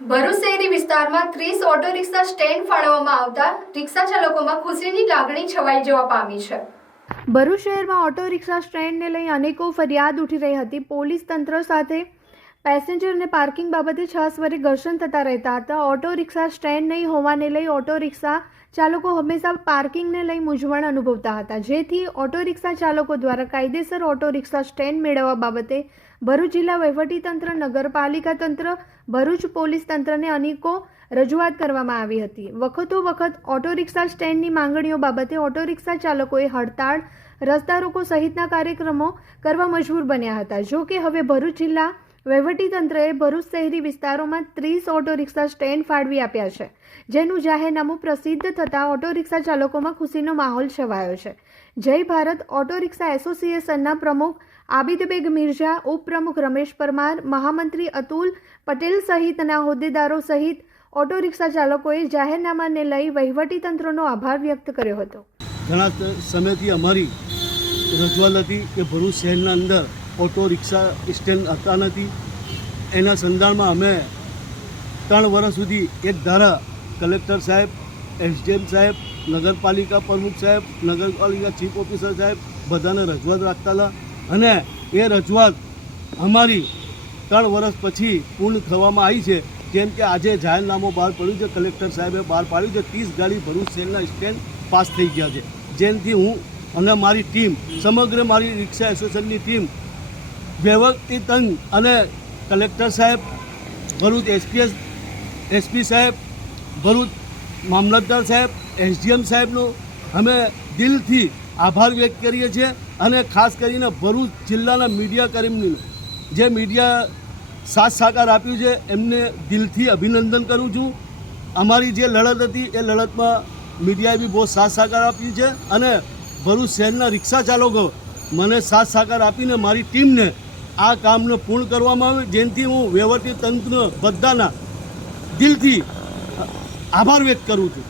ભરૂચ શહેરી વિસ્તારમાં 30 auto rickshaw stand ફાળવવામાં આવતા રિક્ષા ચાલકોમાં ખુશીની લાગણી છવાઈ જવા પામી છે। ભરૂચ શહેરમાં ઓટો રિક્ષા સ્ટેન્ડને લઈ અનેકો ફરિયાદ ઉઠી રહી હતી। પોલીસ તંત્ર સાથે પેસેન્જર અને પાર્કિંગ બાબતે છાસવારે ઘર્ષણ થતા રહેતા હતા। ઓટો રિક્ષા સ્ટેન્ડ નહીં હોવાને લઈ ઓટો રિક્ષા ચાલકો હંમેશા પાર્કિંગને લઈ મૂંઝવણ અનુભવતા હતા, જેથી ઓટો રિક્ષા ચાલકો દ્વારા કાયદેસર ઓટો રિક્ષા સ્ટેન્ડ મેળવવા બાબતે ભરૂચ જિલ્લા વહીવટીતંત્ર, નગરપાલિકા તંત્ર, ભરૂચ પોલીસ તંત્રને અનેકો રજૂઆત કરવામાં આવી હતી। વખતો ઓટો રિક્ષા સ્ટેન્ડની માંગણીઓ બાબતે ઓટો રિક્ષા ચાલકોએ હડતાળ, રસ્તા રોકો સહિતના કાર્યક્રમો કરવા મજબૂર બન્યા હતા। જો કે હવે ભરૂચ જિલ્લા વહીવટીતંત્રએ ભરૂચ શહેરી વિસ્તારોમાં 30 ઓટો રિક્ષા સ્ટેન્ડ ફાળવી આપ્યા છે, જેનું જાહેરનામું પ્રસિદ્ધ થતાં ઓટો રિક્ષા ચાલકોમાં ખુશીનો માહોલ છવાયો છે। જય ભારત ઓટો રિક્ષા એસોસિએશનના પ્રમુખ આબિદ બેગ મિર્ઝા, ઉપપ્રમુખ રમેશ પરમાર, મહામંત્રી અતુલ પટેલ સહિતના હોદ્દેદારો સહિત ઓટો રિક્ષા ચાલકોએ જાહેરનામાને લઈ વહીવટીતંત્રનો આભાર વ્યક્ત કર્યો હતો। ઘણા સમયથી અમારી રજૂઆત હતી કે ભરૂચ શહેરના અંદર ઓટો રિક્ષા સ્ટેન્ડ હતા નથી। એના સંદર્ભમાં અમે 3 વર્ષ સુધી એક ધારા કલેક્ટર સાહેબ, એસડીએમ સાહેબ, નગરપાલિકા પ્રમુખ સાહેબ, નગરપાલિકા ચીફ ઓફિસર સાહેબ બધાને રજૂઆત રાખતા હતા અને એ રજૂઆત અમારી 3 વર્ષ પછી પૂર્ણ થવામાં આવી છે। જેમ કે આજે જાહેરનામું બહાર પડ્યું છે, કલેક્ટર સાહેબે બહાર પાડ્યું છે, 30 ગાડી ભરૂચ શહેરના સ્ટેન્ડ પાસ થઈ ગયા છે, જેનાથી હું અને મારી ટીમ, સમગ્ર મારી રિક્ષા એસોસિએશનની ટીમ વહીવટીતંત્ર અને કલેક્ટર સાહેબ, ભરૂચ એસપી સાહેબ, ભરૂચ મામલતદાર સાહેબ, એસડીએમ સાહેબનો અમે દિલથી આભાર વ્યક્ત કરીએ છીએ અને ખાસ કરીને ભરૂચ જિલ્લાના મીડિયા કર્મીનો જે મીડિયા સાથ સહકાર આપ્યું છે એમને દિલથી અભિનંદન કરું છું। અમારી જે લડત હતી એ લડતમાં મીડિયાએ બી બહુ સાથ સહકાર આપ્યું છે અને ભરૂચ શહેરના રિક્ષા ચાલકો મને સાથ સહકાર આપીને મારી ટીમને આ કામને પૂર્ણ કરવામાં આવે, જેનાથી હું વહીવટીતંત્ર બધાના દિલથી આભાર વ્યક્ત કરું છું।